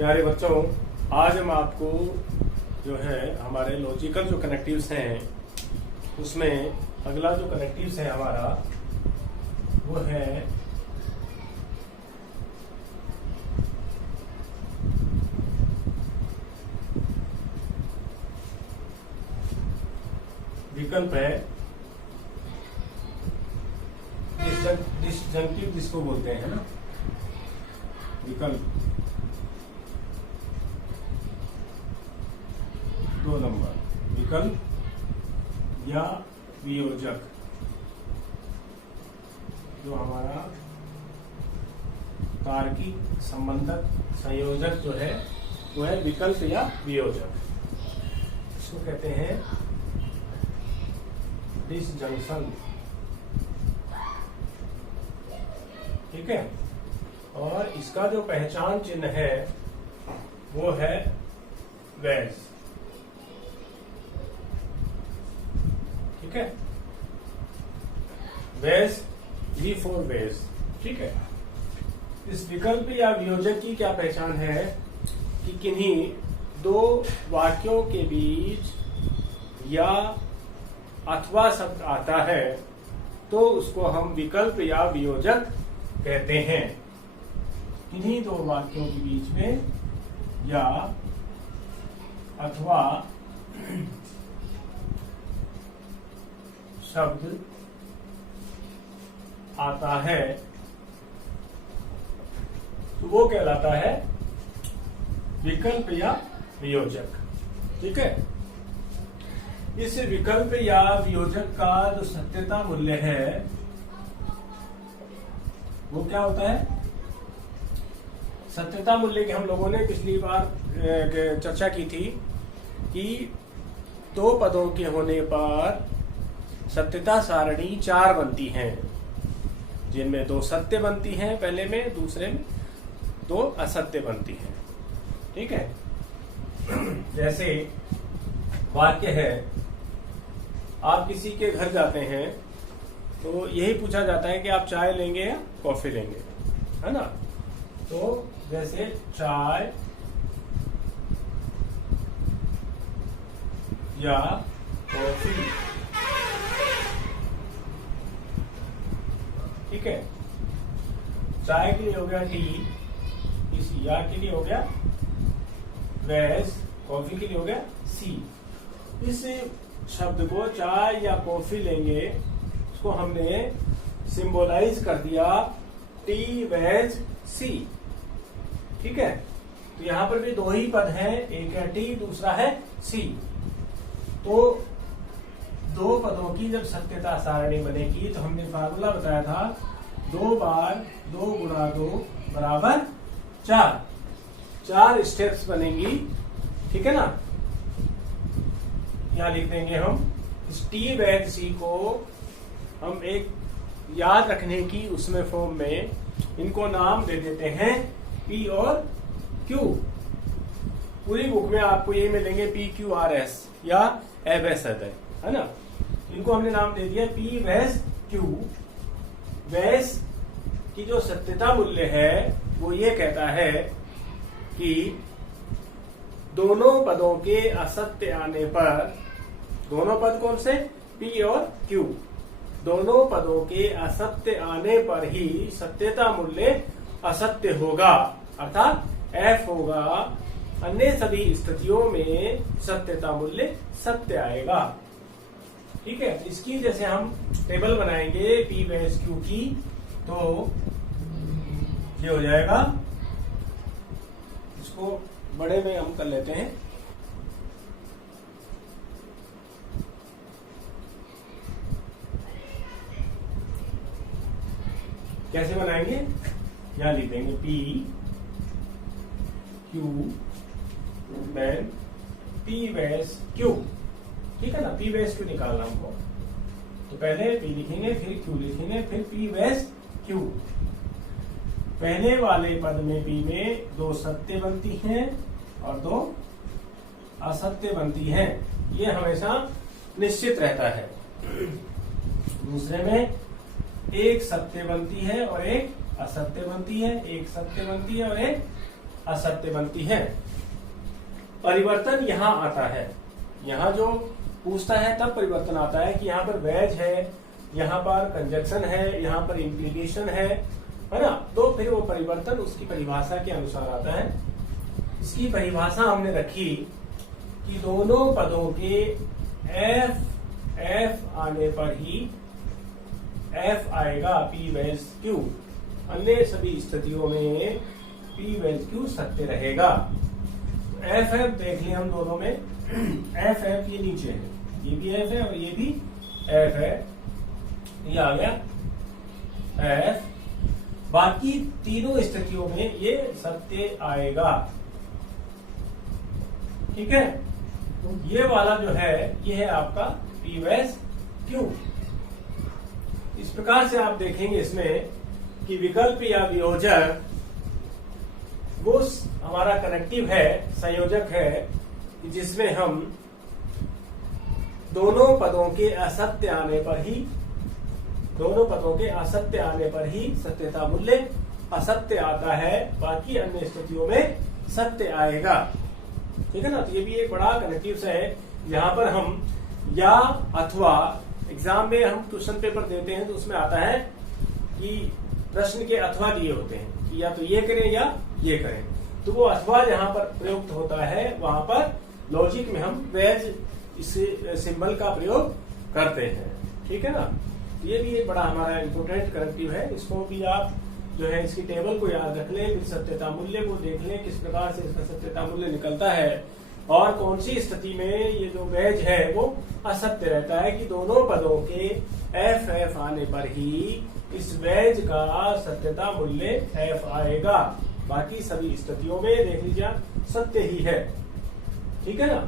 प्यारे बच्चों, आज हम आपको जो है हमारे लॉजिकल जो कनेक्टिव्स हैं उसमें अगला जो कनेक्टिव्स है हमारा वो है विकल्प है डिसजंक्टिव जिसको बोलते हैं ना, विकल्प 2 नंबर विकल्प या वियोजक। जो हमारा तार्किक संबंधक संयोजक जो है वो है विकल्प या वियोजक। इसको कहते हैं डिसजंक्शन। ठीक है, और इसका जो पहचान चिन्ह है वो है वेज। ठीक है, वेज, वी फॉर वेज। ठीक है, इस विकल्प या वियोजक की क्या पहचान है कि किन्हीं दो वाक्यों के बीच या अथवा शब्द आता है तो उसको हम विकल्प या वियोजक कहते हैं। किन्हीं दो वाक्यों के बीच में या अथवा शब्द आता है तो वो कहलाता है विकल्प या वियोजक। ठीक है, इस विकल्प या वियोजक का जो सत्यता मूल्य है वो क्या होता है? सत्यता मूल्य की हम लोगों ने पिछली बार चर्चा की थी कि दो पदों के होने पर सत्यता सारणी 4 बनती हैं, जिनमें 2 सत्य बनती हैं पहले में, दूसरे में 2 असत्य बनती हैं। ठीक है, जैसे वाक्य है, आप किसी के घर जाते हैं तो यही पूछा जाता है कि आप चाय लेंगे या कॉफी लेंगे, है ना। तो जैसे चाय या कॉफी। ठीक है, चाय के लिए हो गया टी, इस या के लिए हो गया वेज, कॉफी के लिए हो गया सी। इस शब्द को चाय या कॉफी लेंगे उसको हमने सिंबलाइज कर दिया टी वेज सी। ठीक है, तो यहां पर भी 2 ही पद हैं, एक है टी, दूसरा है सी। तो 2 पदों की जब सत्यता सारणी बनेगी तो हमने फार्मूला बताया था 2 बार 2 गुणा 2 बराबर 4। 4 स्टेप्स बनेंगी। ठीक है ना, यहां लिख देंगे हम इस टी वेज सी को हम एक याद रखने की उसमें फॉर्म में इनको नाम दे देते हैं पी और क्यू। पूरी बुक में आपको ये मिलेंगे पी क्यू आर एस या एबेस है ना। इनको हमने नाम दे दिया पी वेज क्यू। वेज की जो सत्यता मूल्य है वो ये कहता है कि दोनों पदों के असत्य आने पर, दोनों पद कौन से? पी और क्यू। दोनों पदों के असत्य आने पर ही सत्यता मूल्य असत्य होगा, अर्थात एफ होगा। अन्य सभी स्थितियों में सत्यता मूल्य सत्य आएगा। ठीक है, इसकी जैसे हम टेबल बनाएंगे पी वेज क्यू की, तो ये हो जाएगा। इसको बड़े में हम कर लेते हैं। कैसे बनाएंगे? यहां लिख देंगे P Q then P wedge Q. ठीक है ना, पी वेज क्यू निकालना हमको, तो पहले पी लिखेंगे, फिर क्यू लिखेंगे, फिर पी वेज क्यू। पहले वाले पद में पी में 2 सत्य बनती हैं और 2 असत्य बनती हैं, ये हमेशा निश्चित रहता है। दूसरे में 1 सत्य बनती है और 1 असत्य बनती है, 1 सत्य बनती है और 1 असत्य बनती है। परिवर्तन यहाँ आता है, यहाँ जो पूछता है तब परिवर्तन आता है कि यहाँ पर वेज है, यहाँ पर कंजक्शन है, यहाँ पर इंप्लीकेशन है ना। तो फिर वो परिवर्तन उसकी परिभाषा के अनुसार आता है। इसकी परिभाषा हमने रखी कि दोनों पदों के एफ आने पर ही एफ आएगा पी वेज क्यू, अन्य सभी स्थितियों में पी वेज क्यू सत्य रहेगा। एफ देख लिया हम दोनों में, एफ ये नीचे है, ये भी एफ है और ये भी एफ है, ये आ गया एफ। बाकी तीनों स्थितियों में ये सत्य आएगा, ठीक है। तो ये वाला जो है ये है आपका पी वेज क्यू। इस प्रकार से आप देखेंगे इसमें कि विकल्प या वियोजक वो हमारा कनेक्टिव है, संयोजक है, जिसमें हम दोनों पदों के असत्य आने पर ही, दोनों पदों के असत्य आने पर ही सत्यता मूल्य असत्य आता है, बाकी अन्य स्थितियों में सत्य आएगा, ठीक है ना। तो ये भी एक बड़ा कनेक्टिव सा है। यहाँ पर हम या अथवा, एग्जाम में हम क्वेश्चन पेपर देते हैं तो उसमें आता है कि प्रश्न के अथवा दिए होते हैं कि या तो ये करें या ये करें, तो वो अथवा जहां पर प्रयुक्त होता है वहां पर लॉजिक में हम वेज इस सिंबल का प्रयोग करते हैं, ठीक है ना। ये भी एक बड़ा हमारा इंपोर्टेंट कनेक्टिव है। इसको भी आप जो है इसकी टेबल को याद रख लें, फिर सत्यता मूल्य को देख लें किस प्रकार से इसका सत्यता मूल्य निकलता है और कौन सी स्थिति में ये जो वेज है वो असत्य रहता है, कि दोनों पदों के एफ आने पर ही इस वेज का सत्यता मूल्य एफ आएगा, बाकी सभी स्थितियों में देख लीजिए सत्य ही है, ठीक है ना।